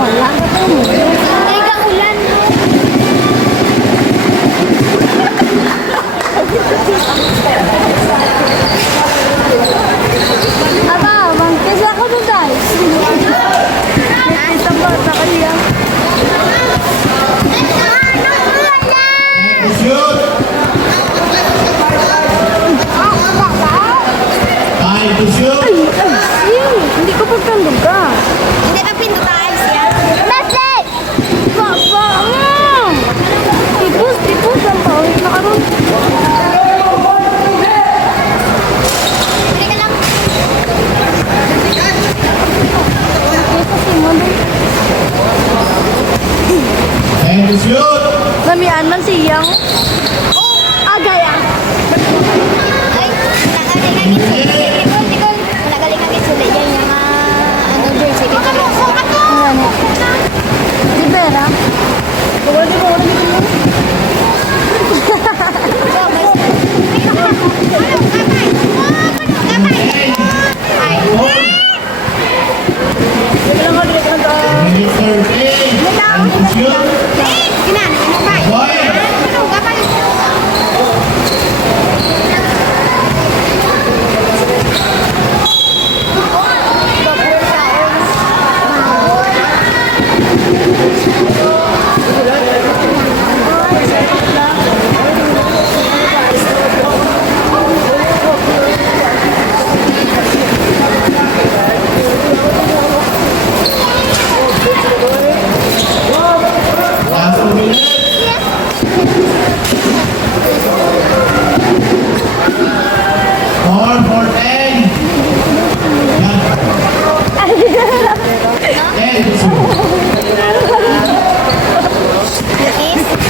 Wala. Teka, ulan. Aba, kasi ako doon guys. Isang bata kaya. Time to shoot. Hindi ko pagkandog ka. Hindi ka pindutaan siya. Leslie! Papa! Tipos ang pawit na karoon. Hindi ka lang. Time to shoot. Lamian man siyang. Agaya. Ay, nagaling ka gitsi. Tikol. Nagaling ka gitsi. Yan yung ano jersey. Dito lang. Ano? Di pera? Minute 13. Time to shoot. Boy. Last 2 minutes. Score for 10. Yan. 10 to shoot.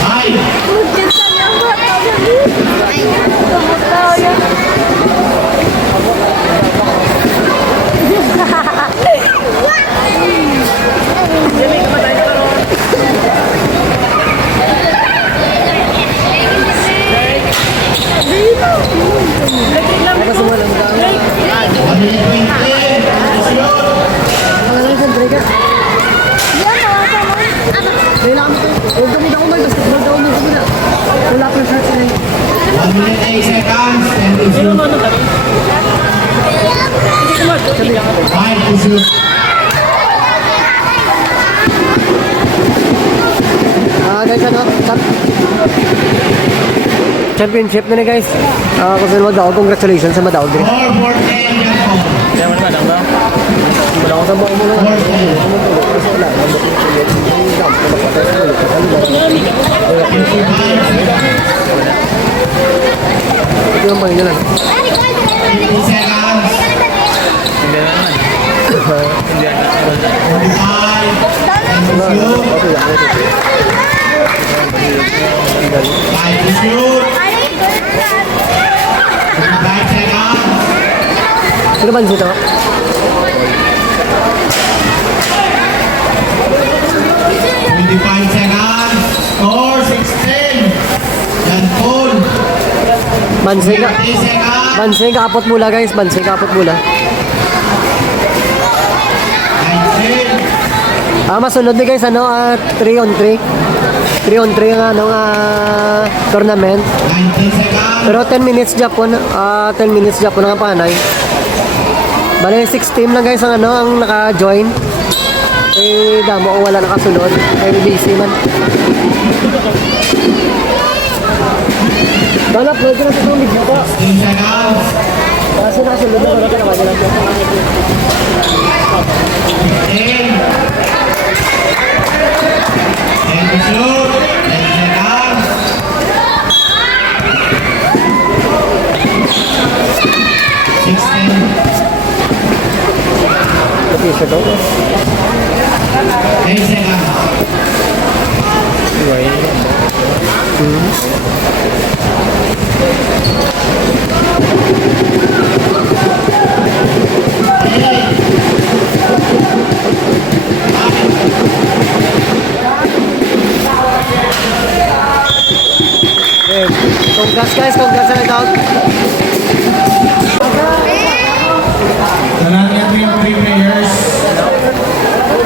Five. One minute 20. Time to shoot. One minute 8 seconds. 10 to shoot. 5 to shoot. Guys, championship na guys. Kung saan Madaog, congratulations sa Madaog. Score for 10. Yan po. Wala ko sa buong mo lang. 45. Ito yung pangin lang. 50 seconds. 5 to shoot. 5 seconds. Sino ba dito? 25 seconds. Score 16. Yan Paul. Bansay ka. 30 seconds. Bansay ka apot mula guys. Bansay ka apot mula. 19. Masunod ni guys, 3 on 3. 3 on 3 ang tournament. 19 seconds. Pero 10 minutes Japon. 10 minutes Japon ang panay. Bale 6 team lang guys ang ang naka-join. Damo o wala nakasunod. Busy man. Upload ko na sa tumig mo po. 16 seconds. Kasi nakasunod na wala ka naman. 10. 10 to shoot. 10 seconds. 16. T-shirt ako. 10 seconds. Congrats guys, congrats sa nag-out. Salamat yung 3 players.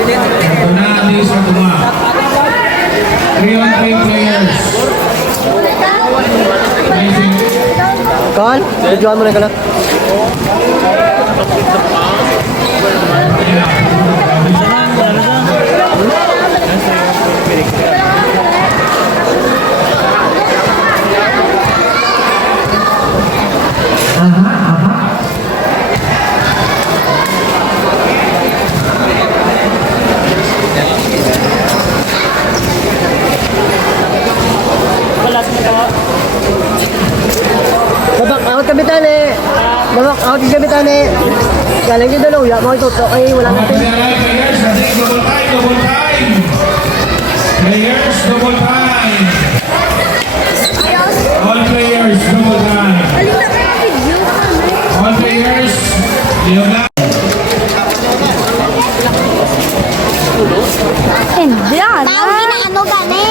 Ito na, Kan? Tujuan mo na ka na. Babak out kami tani. Babak out kami tani. Galing din dalaw, ya mo ito. Okay, wala na Players, double time, double time. Players, double time. All players, double time. All players, Leonardo. Indian. Tao ginaano gani.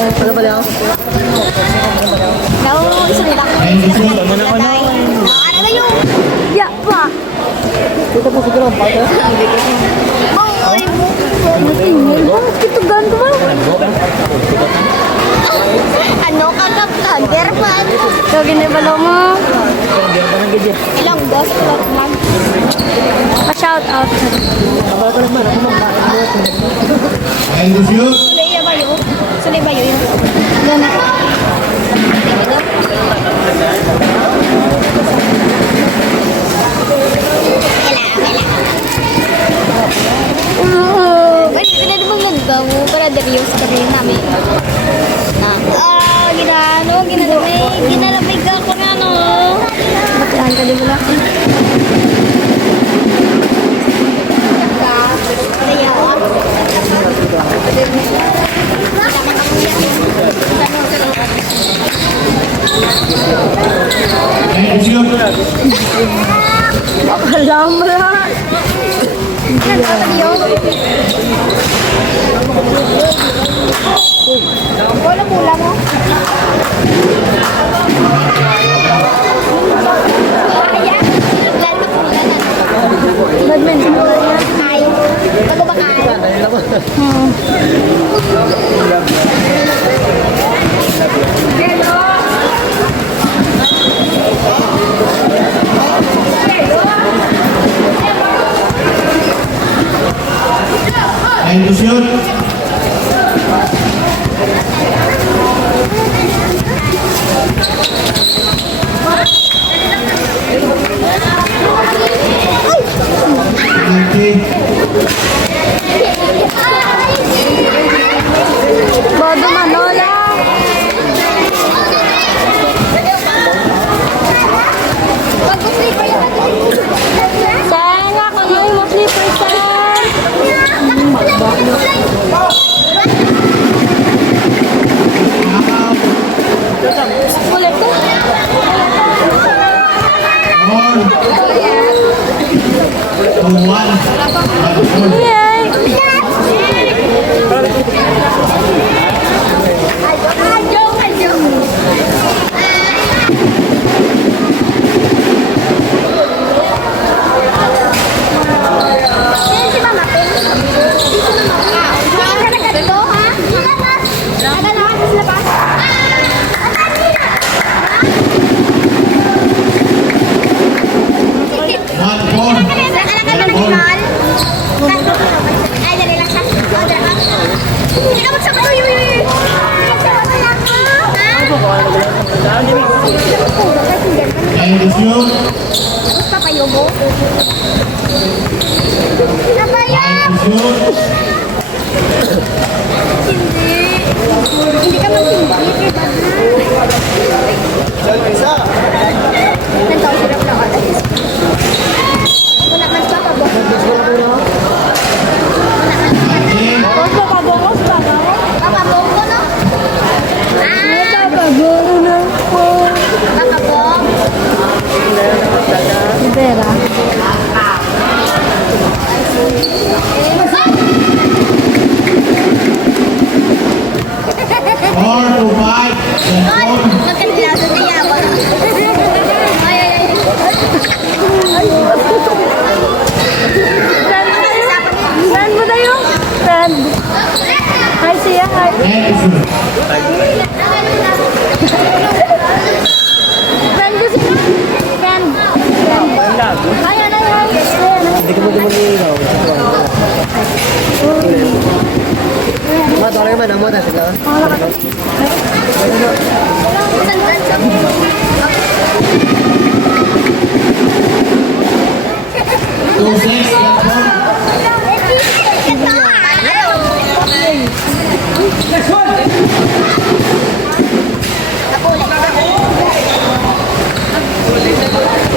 Ano pala ako? Daw isa nila. Ano na yung? Ya, pa. Dito po siguro ang partner. Oy mo. Tingin mo, ito ganto ba? Ano ka kaptager man? So, ginibalo mo. Ilang dos man. Pa-shout out. And the shoot. Sulay ba yun? Sulay ba yun? Gana. Pwede bang nagbago para darius ka rin namin? Ginalamig ako nga no. Matihan ka di ba? And the shoot. Alam mo lang. Wala mula mo? Ayan. Lalo po mula na. Badminton mo yan. Ay. Bago ba kain? And the shoot. Bodo Manola. Pag-sleeper yung Sayang ako na yung sleeper saan. Ulit ko. 4-1. Yay! And the shoot. Gusto kayo mo? Napayap! Shoot. Hindi ka mag-hindi. Nantaw sirap na ako. Wala man sa pabok. Opo, pabongos pa ba? Papabok ko, no? Pabongo na po. Papabok. Libera. Four to five. Magkandilado na yawa. Ay, ay, ay. Friend mo tayo? Friend. Hi, siya. Hi. And the shoot. mo din mag-iigaw. Matulay man, ang mata sila. Two six, left one.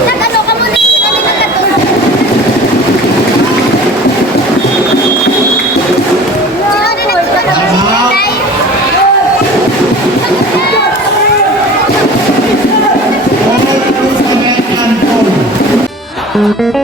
Nag-ano ka muna yung ano na natulog. Sino na nagtulog? Si Nanay? Ball to seven and four.